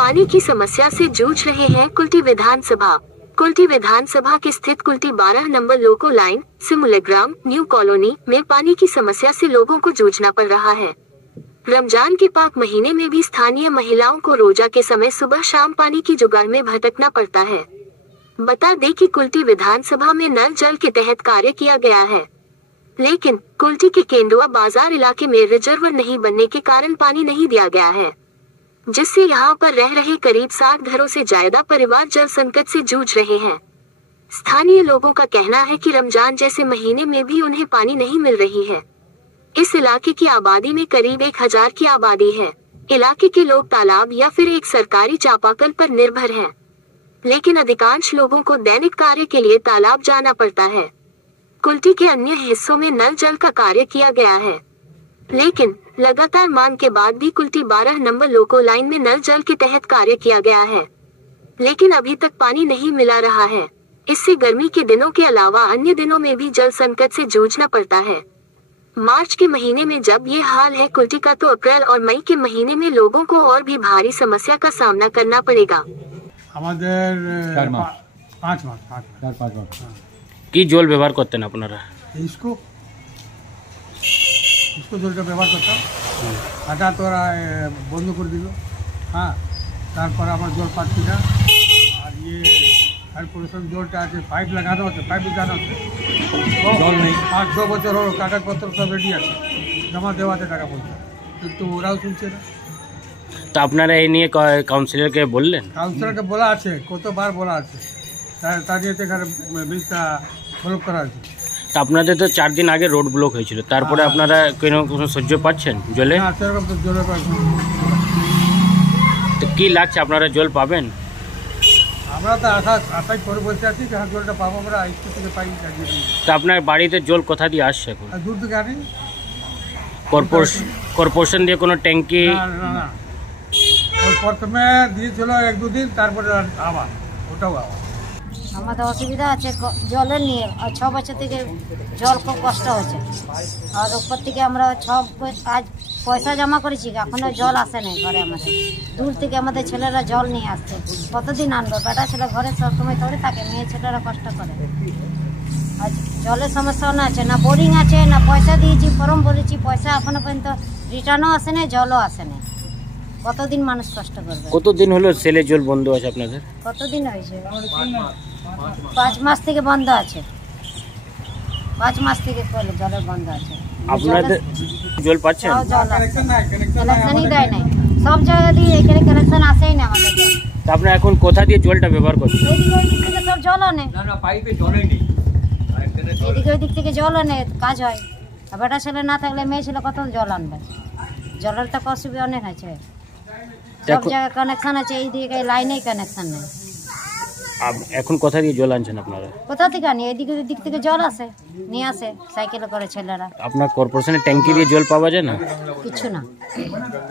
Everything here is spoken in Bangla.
पानी की समस्या से जूझ रहे हैं कुल्टी विधानसभा। कुल्टी विधानसभा के स्थित कुल्टी 12 नंबर लोको लाइन सिमुलेग्राम न्यू कॉलोनी में पानी की समस्या से लोगों को जूझना पड़ रहा है। रमजान के पाक महीने में भी स्थानीय महिलाओं को रोजा के समय सुबह शाम पानी की जुगाड़ में भटकना पड़ता है। बता दें कि कुल्टी विधानसभा में नल जल के तहत कार्य किया गया है, लेकिन कुल्टी के केंदुआ बाजार इलाके में रिजर्वर नहीं बनने के कारण पानी नहीं दिया गया है, जिससे यहाँ पर रह रहे करीब 60 घरों से ज्यादा परिवार जल संकट से जूझ रहे हैं। स्थानीय लोगों का कहना है कि रमजान जैसे महीने में भी उन्हें पानी नहीं मिल रही है। इस इलाके की आबादी में करीब 1000 की आबादी है। इलाके के लोग तालाब या फिर एक सरकारी चापाकल पर निर्भर हैं, लेकिन अधिकांश लोगों को दैनिक कार्य के लिए तालाब जाना पड़ता है। कुल्टी के अन्य हिस्सों में नल जल का कार्य किया गया है, लेकिन लगातार मांग के बाद भी कुल्टी 12 नंबर लोको लाइन में नल जल के तहत कार्य किया गया है, लेकिन अभी तक पानी नहीं मिला रहा है। इससे गर्मी के दिनों के अलावा अन्य दिनों में भी जल संकट से जूझना पड़ता है। मार्च के महीने में जब ये हाल है कुल्टी का, तो अप्रैल और मई के महीने में लोगों को और भी भारी समस्या का सामना करना पड़ेगा। কি জল ব্যবহার করতেন আপনারা? इसको জলটা ব্যবহার করতাম, হঠাৎ ওরা বন্ধ করে দিল। হ্যাঁ, তারপর আমার জল পাচ্ছি না। আর কর্পোরেশন জলটা আছে, পাইপ লাগানো হচ্ছে, পাইপ লাগানো হচ্ছে, জল নেই। 8-9 বছর হলো, কাগজপত্র সব রেডি আছে, জমা দেওয়াতে টাকা পয়সা, কিন্তু ওরাও শুনছে না। তো আপনারা এই নিয়ে কাউন্সিলরকে বললেন? কাউন্সিলরকে বলা আছে, কতবার বলা আছে, তার এতে বিলটা ফলো করা আছে। তো আপনাদের তো 4 দিন আগে রোড ব্লক হয়েছিল, তারপরে আপনারা কোনো সহ্য পাচ্ছেন জলে? হ্যাঁ, সেরকম তো জলে পাচ্ছি। তো কি লাগছে, আপনারা জল পাবেন? আমরা তো আশাই করে বসে আছি যে জলটা পাবো, আমরা আইসি থেকে পাই। তো আপনার বাড়িতে জল কোথা দিয়ে আসছে এখন? দূর থেকে আনি। কর্পোরেশন দিয়ে কোনো ট্যাঙ্কি? না, ওই প্রথমে দিয়েছিল 1-2 দিন, তারপরে আবার ওটাও আবার। আমাদের অসুবিধা আছে জলের নিয়ে, আর 6 বছর থেকে জল খুব কষ্ট হচ্ছে। আর উপর থেকে আমরা আজ পয়সা জমা করেছি, এখনো জল আসে নাই ঘরে। আমাদের দূর থেকে আমাদের ছেলেরা জল নিয়ে আসছে, কতদিন আনবো? বেটা ছেলে ঘরে সবসময় ধরে থাকে, মেয়ে ছেলেরা কষ্ট করে। আর জলের সমস্যাও না আছে, না বোরিং আছে, না পয়সা দিয়েছি, ফর্ম ভরেছি, পয়সা এখনো পর্যন্ত রিটার্নও আসে নাই, জলও আসে নাই। কতদিন মানুষ কষ্ট করবে? কতদিন হলো সেলে জল বন্ধ আছে আপনাদের? কতদিন হয়েছে? 5 মাস থেকে বন্ধ আছে। 5 মাস থেকে জলের বন্ধ আছে। আপনাদের জল পাচ্ছেন? কানেকশনই দেয় নাই, সব জায়গা দিয়ে, এখানে কানেকশন আসেই না আমাদের। তো আপনারা এখন কোথা দিয়ে জলটা ব্যবহার করছেন? এদিক থেকে সব জল আনে, এদিকে ওই দিক থেকে জল আনে, কাজ হয়। আর বেটা ছেলে না থাকলে মেয়ে ছেলে কত জল আনবে? জলের তো অসুবিধা অনেক আছে। সব জায়গায় কানেকশন আছে, এই দিকে লাইনেই কানেকশন নেই। এখন কোথা দিয়ে জল আনছেন আপনারা? কোথা থেকে আনি? এদিকে দিক থেকে জল আসে, নিয়ে আসে সাইকেলে করে ছেলেরা। আপনার কর্পোরেশনের ট্যাঙ্কি দিয়ে জল পাওয়া যায় না? কিছু না।